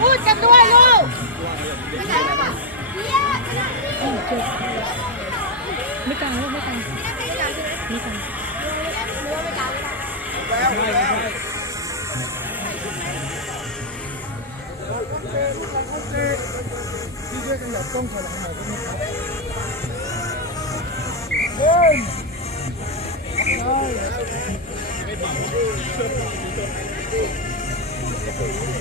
พูดกันด้วยลูกไม่กลางลูกไม่กลางไม่กลางที่ช่วยกันแบบต้องถอยหลังหน่อยก็ได้ครับเดิไม่บอก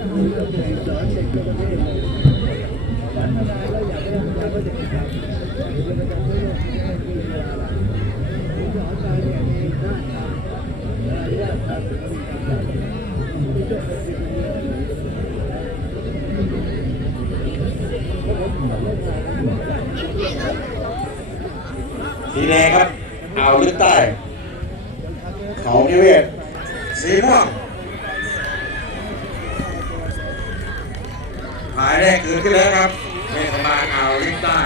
สีแดงครับอ่าวลึกใต้ เขานิเวศสีม่วง มายแรกเกิดขึ้นแล้วครับเทศบาลอ่าวลึกใต้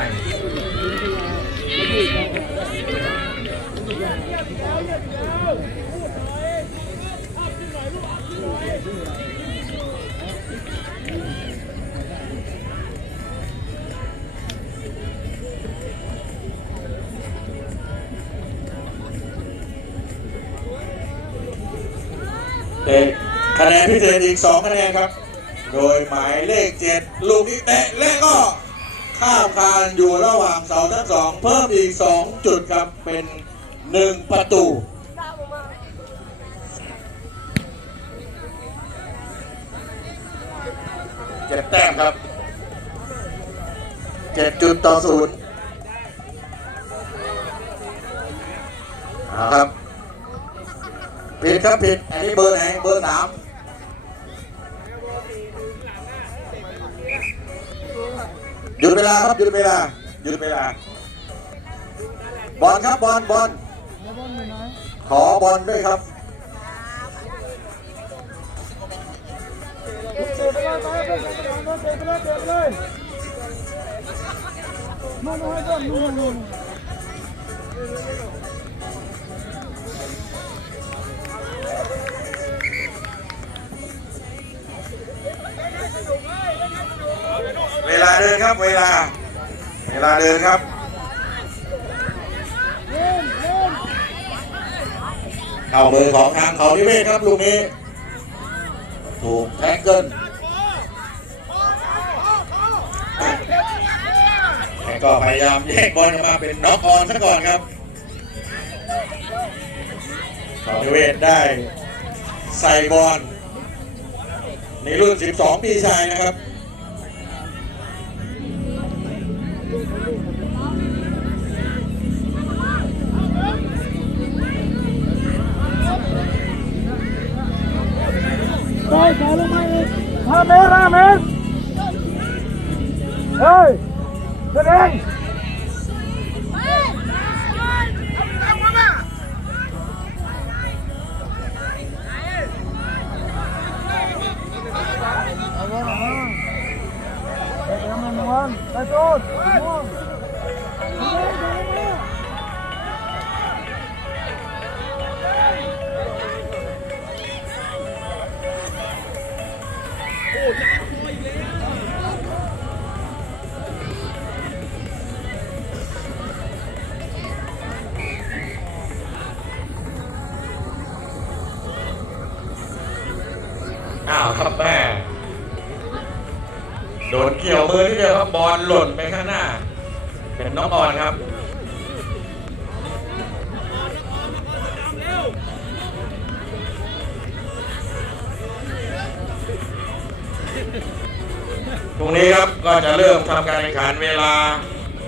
เป็นคะแนนพิเศษอีก 2 คะแนนครับ โดยหมายเลข7ลูกนี้เตะและก็ข้ามคานอยู่ระหว่างเสาทั้งสองเพิ่มอีก2จุดครับเป็น1ประตูเจ็ดแต้มครับเจ็ดจุดต่อศูนย์ครับผิดครับผิดอันนี้เบอร์ไหนเบอร์สาม ยุดเวลาครับหยุดเวลาหยุดเวลา บอลครับบอลบอลขอบอลอยู่ไหนขอบอลด้วยครับเตะไปเลย เดินครับ เวลา เวลาเดินครับเล่นเล่นเข้ามือของทางเขานิเวศครับลูกนี้ ถูกแท็กเกิลแล้วก็พยายามแยกบอลออกมาเป็นน็อกออนซะก่อนครับเขานิเวศได้ใส่บอลในรุ่น 12 ปีชายนะครับ ได้ขอลงมาอีกห้าเม อลหล่นไปข้างหน้า เป็นน้องบอลครับโทรุ่งนี้ครับก็จะเริ่มทำการแข่งขันเวลา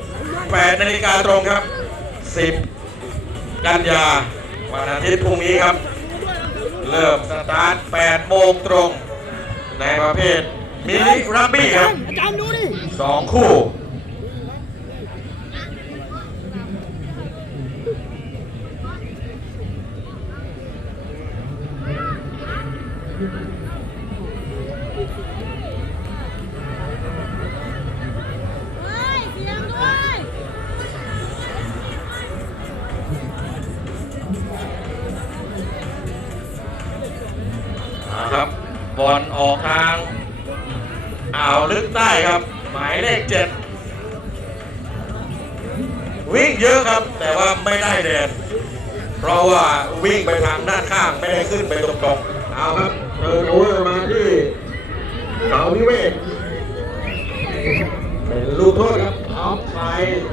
8 นาฬิกาตรงครับ 10 กันยา วันอาทิตย์พรุ่งนี้ครับ เริ่มสตาร์ท 8 โมงตรง ในประเภทมินิรักบี้ครับ สองคู่เฮ้ยเสียงด้วยนะครับบอลออกทางอ่าวลึกใต้ครับ หมายเลขเจ็ดวิ่งเยอะครับ แต่ว่าไม่ได้แดดเพราะว่าวิ่งไปทางด้านข้างไม่ได้ขึ้นไปตรงๆเอาครับเทินโอเวอร์มาที่เสาพิเวศเป็นลูกโทษครับออฟไซด์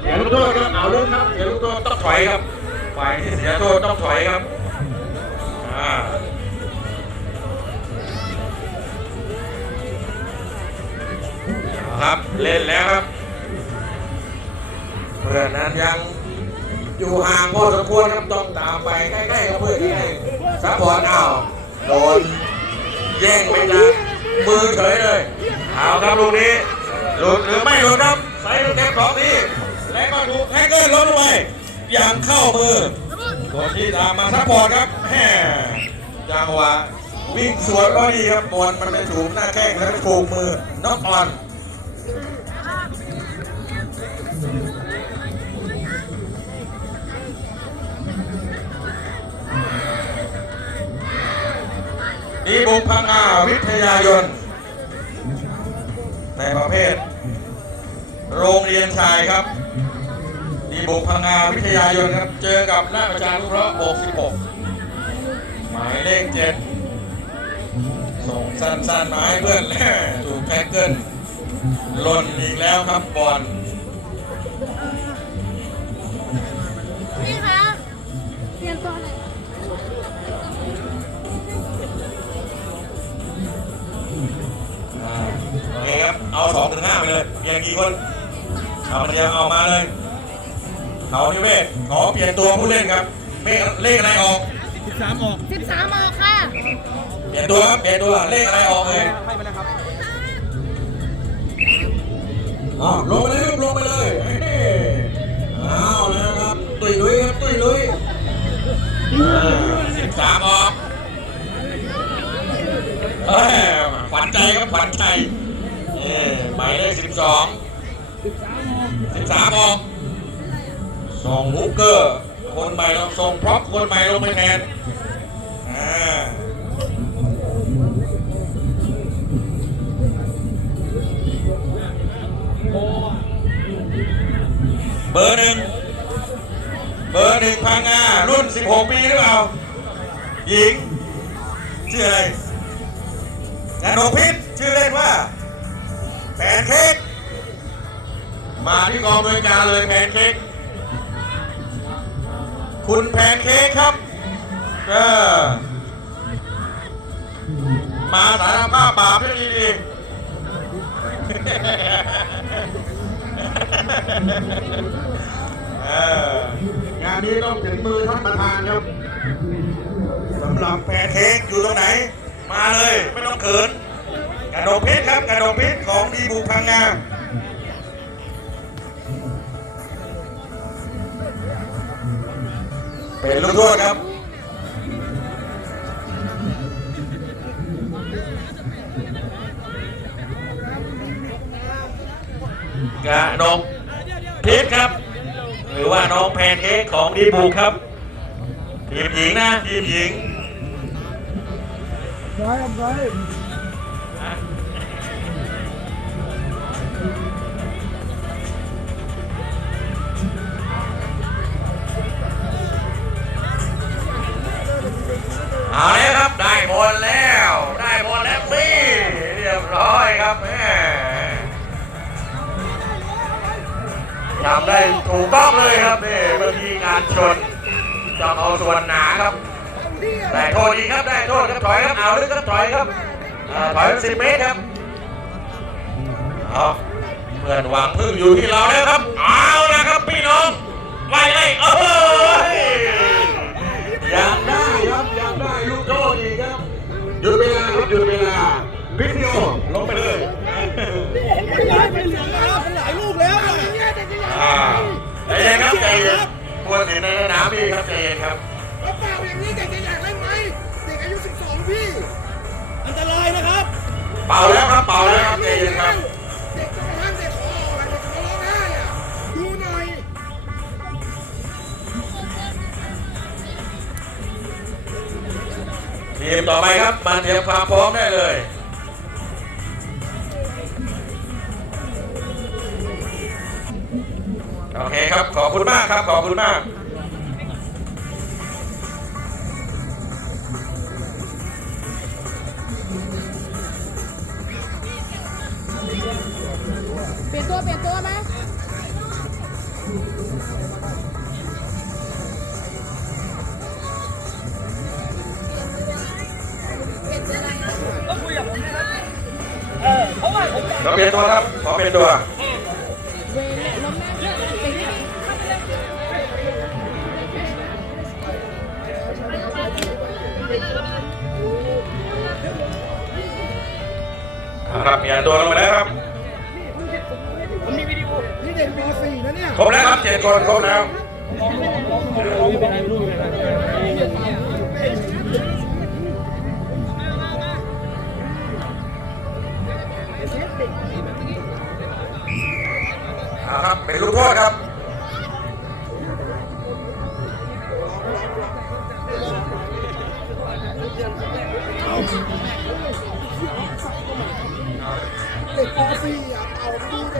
เสียลูกโทษครับเอาลึกครับเสียลูกโทษต้องถอยครับฝ่ายที่เสียโทษต้องถอยครับอ่า ครับ เล่นแล้วครับเพื่อนนั้นยังอยู่ห่างพอสมควรครับต้องตามไปใกล้ๆกับเพื่อนให้ซัพพอร์ตเอาโดนแย่งไปจากมือเฉยเลยเอาครับลูกนี้หลุดหรือไม่หลุดครับใส่ลูกเต็มสองทีและก็ถูกแฮกเกอร์ล้มลงไปอย่างเข้ามือคนที่ตามมาซัพพอร์ตครับแหมจังหวะวิ่งสวนก็ดีครับบอลมันไปถูกหน้าแข้งแล้วไปถูกมือน็อกออน ดีบุกพังงาวิทยายน ในประเภท โรงเรียนชายครับ ดีบุกพังงาวิทยายนครับ เจอกับหน้าประชานุเคราะห์66 หมายเลขเจ็ดส่งสั้นๆมาให้เพื่อนถูกแท็กเกิลหล่นอีกแล้วครับบอล เคครับเอาสองถึงห้าไปเลยเปลี่ยนกี่คนเอามาเดียวเอามาเลยเขานิเวศขอเปลี่ยนตัวผู้เล่นครับเลขเลขอะไรออกสิบสามออกสิบสามออกค่ะเปลี่ยนตัวครับเปลี่ยนตัวเลขอะไรออกเลยให้ไปแล้วครับอ๋อลงไปเลยลูกลงไปเลยเฮ้เอาแล้วครับตุยลุยครับตุยลุยสิบสามออกเฮ้ยขวัญใจครับขวัญใจนี่ หมายเลขสิบสองสิบสามออกส่งฮุกเกอร์ คนใหม่ลงส่งพร็อพคนใหม่ลงไปแทนอ่าเบอร์หนึ่งเบอร์หนึ่งพังงารุ่น 16 ปีหรือเปล่า หญิง ชื่ออะไรงานโนพิษชื่อเล่นว่า แพนเค้กมาที่กองบริการเลยแพนเค้กคุณแพนเค้กครับเออมาสารภาพบาปด้ดีงานนี้ต้องถึงมือท่านประธานครับสำหรับแพนเค้กอยู่ตรงไหน มาเลย ไม่ต้องเขิน กระดกเพชรครับกระดกเพชรของดีบุพังงาเป็นลูกโทษครับกระนกเพชรครับ หรือว่าน้องแพนเค้กของดีบุครับทีมหญิงนะทีมหญิงซ้า เอาแล้วครับได้บอลแล้ว ได้บอลแล้วนี่เรียบร้อยครับแม่ทำได้ถูกต้องเลยครับนี่เมื่อกี้งานชนจองเอาส่วนหนาครับได้โทษอีครับได้โทษครับถอยครับเอาลึกครับถอยครับอ่าถอยสิบเมตรครับเอาเพื่อนวังพึ่งอยู่ที่เราแล้วครับเอาละครับพี่น้องไล่ไล่เอ้ยยัง หยุดเวลาครับหยุดเวลาพิธีโอลงไปเลยเป็นเหลืองแล้วเป็นหลายลูกแล้วอะอ่าใจเย็นครับใจเย็นปวดเห็นในสนามพี่ครับใจเย็นครับแล้วเปล่าอย่างนี้เด็กจะอยากเล่นไหมเด็กอายุ 12 พี่ อันตรายนะครับ เป่าแล้วครับเป่าแล้วครับใจเย็นครับ ทีมต่อไปครับมาเตรียมความพร้อมได้เลยโอเคครับขอบคุณมากครับขอบคุณมาก ขอเปลี่ยนตัวครับขอเปลี่ยนตัวเวรเนี่ยล้มหน้าเปลี่ยนที่นี่เข้าไปเลยครับเปลี่ยนตัวลงไปแล้วครับนี่เด็กป .4 นะเนี่ยครบแล้วครับเจ็ดคนครบแล้ว ครับ เป็นลูกโทษครับเด็กป .4 อะเอาดู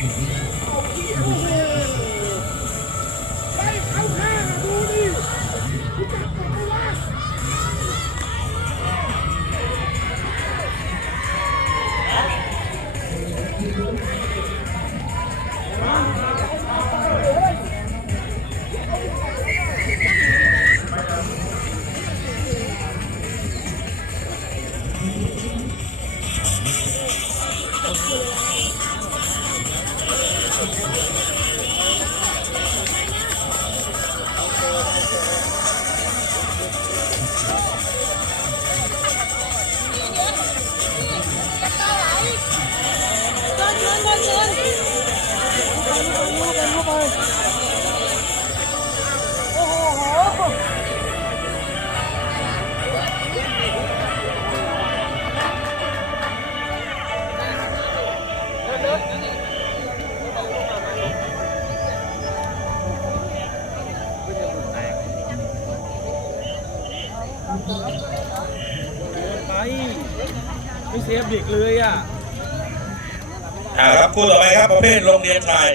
Mm-hmm. เซฟเด็กเลยอะ อ่าครับคู่ต่อไปครับประเภทโรงเรียนชาย